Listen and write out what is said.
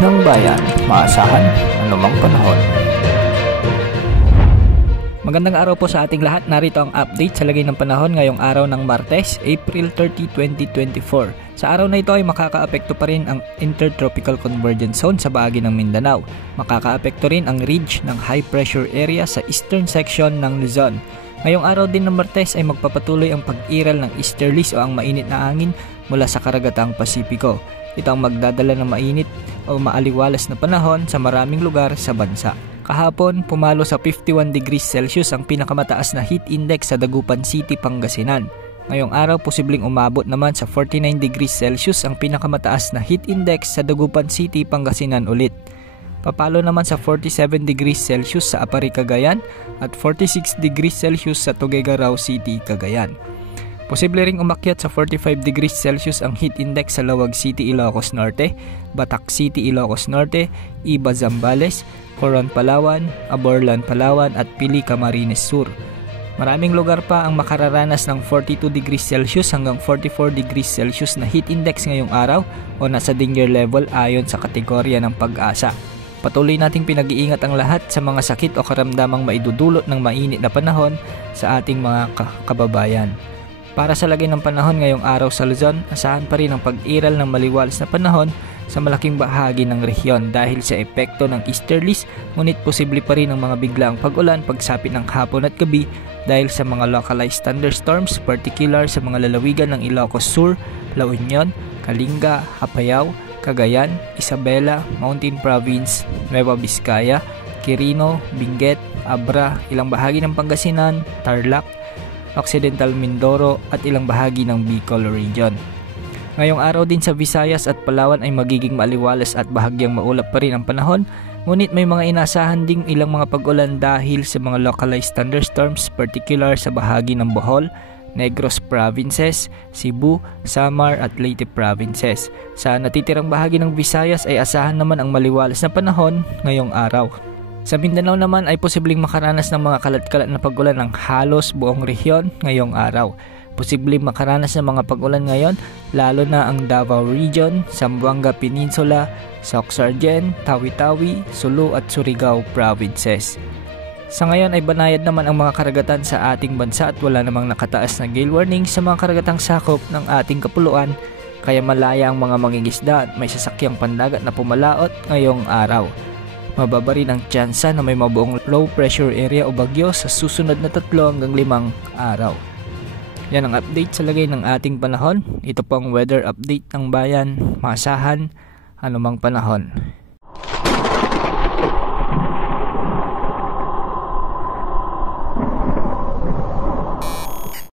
ng bayan, maasahan anumang panahon. Magandang araw po sa ating lahat. Narito ang update sa lagay ng panahon ngayong araw ng Martes, April 30, 2024. Sa araw na ito ay makakaapekto pa rin ang Intertropical Convergence Zone sa bahagi ng Mindanao. Makakaapekto rin ang ridge ng high pressure area sa eastern section ng Luzon. Ngayong araw din ng Martes ay magpapatuloy ang pag-iral ng easterlies o ang mainit na hangin mula sa karagatang Pasipiko. Ito ang magdadala ng mainit o maaliwalas na panahon sa maraming lugar sa bansa. Kahapon, pumalo sa 51 degrees Celsius ang pinakamataas na heat index sa Dagupan City, Pangasinan. Ngayong araw, posibleng umabot naman sa 49 degrees Celsius ang pinakamataas na heat index sa Dagupan City, Pangasinan ulit. Papalo naman sa 47 degrees Celsius sa Apari, Cagayan at 46 degrees Celsius sa Tuguegarao City, Cagayan. Posible ring umakyat sa 45 degrees Celsius ang heat index sa Lawag City, Ilocos Norte, Batac City, Ilocos Norte, Iba, Zambales, Coron, Palawan, Aborlan, Palawan at Pili, Camarines Sur. Maraming lugar pa ang makararanas ng 42 degrees Celsius hanggang 44 degrees Celsius na heat index ngayong araw o nasa danger level ayon sa kategorya ng Pag-asa. Patuloy nating pinag-iingat ang lahat sa mga sakit o karamdamang maidudulot ng mainit na panahon sa ating mga kababayan. Para sa lagay ng panahon ngayong araw sa Luzon, asahan pa rin ang pag-iral ng maliwalas na panahon sa malaking bahagi ng rehiyon dahil sa epekto ng easterlies, ngunit posible pa rin ang mga biglaang pag-ulan pagsapit ng hapon at gabi dahil sa mga localized thunderstorms, particular sa mga lalawigan ng Ilocos Sur, La Union, Kalinga, Apayao, Cagayan, Isabela, Mountain Province, Nueva Vizcaya, Quirino, Benguet, Abra, ilang bahagi ng Pangasinan, Tarlac, Occidental Mindoro at ilang bahagi ng Bicol Region. Ngayong araw din sa Visayas at Palawan ay magiging maaliwalas at bahagyang maulap pa rin ang panahon, ngunit may mga inaasahan ding ilang mga pag-ulan dahil sa mga localized thunderstorms, particular sa bahagi ng Bohol, Negros Provinces, Cebu, Samar at Leyte Provinces. Sa natitirang bahagi ng Visayas ay asahan naman ang maliwalas na panahon ngayong araw. Sa Mindanao naman ay posibleng makaranas ng mga kalat-kalat na pag-ulan ng halos buong rehiyon ngayong araw. Posibleng makaranas ng mga pag-ulan ngayon lalo na ang Davao Region, Zamboanga Peninsula, Soc-Sargen, Tawi-Tawi, Sulu at Surigao Provinces. Sa ngayon ay banayad naman ang mga karagatan sa ating bansa at wala namang nakataas na gale warning sa mga karagatang sakop ng ating kapuluan, kaya malaya ang mga mangingisda at may sasakyang pandagat na pumalaot ngayong araw. Mababa rin ang tsansa na may mabuong low pressure area o bagyo sa susunod na 3 hanggang 5 araw. Yan ang update sa lagay ng ating panahon. Ito po ang weather update ng bayan, maasahan anumang panahon.